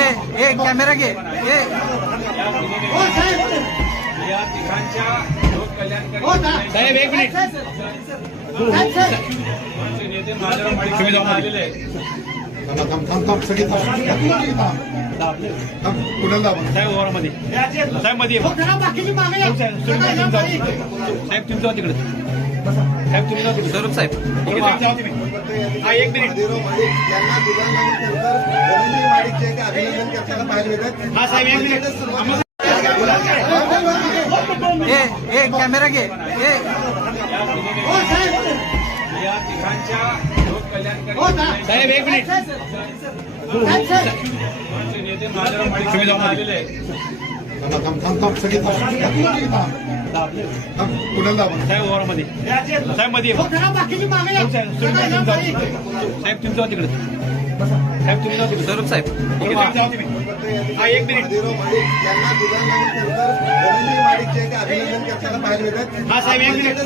ए camera घे या तिघांच्या लोक कल्याणकारी साहेब एक मिनिट आमचे नेते महादेवराव माडिक तुम्ही जाऊन आलेले आहेत. साहेब ओरामध्ये साहेब मध्ये ये. साहेब तुम्ही जाऊ तिकडे साहेब तुम्ही जाऊ तिकडे स्वरूप साहेब इकडे जाऊ तुम्ही. हा एक मिनिट हा साहेब एक मिनिट ए कॅमेरा घे या तिघांच्या लोक कल्याणकारी साहेब एक मिनिट आमचे नेते महादेवराव माडिक तुम्ही जाऊन आलेले आहेत. साहेब ओरामध्ये साहेब मध्ये ये. साहेब तुम्ही जाऊ तिकडे साहेब तुम्ही जाऊ तिकडे स्वरूप साहेब इकडे जाऊ तुम्ही. हा एक मिनिट हा साहेब एक मिनिट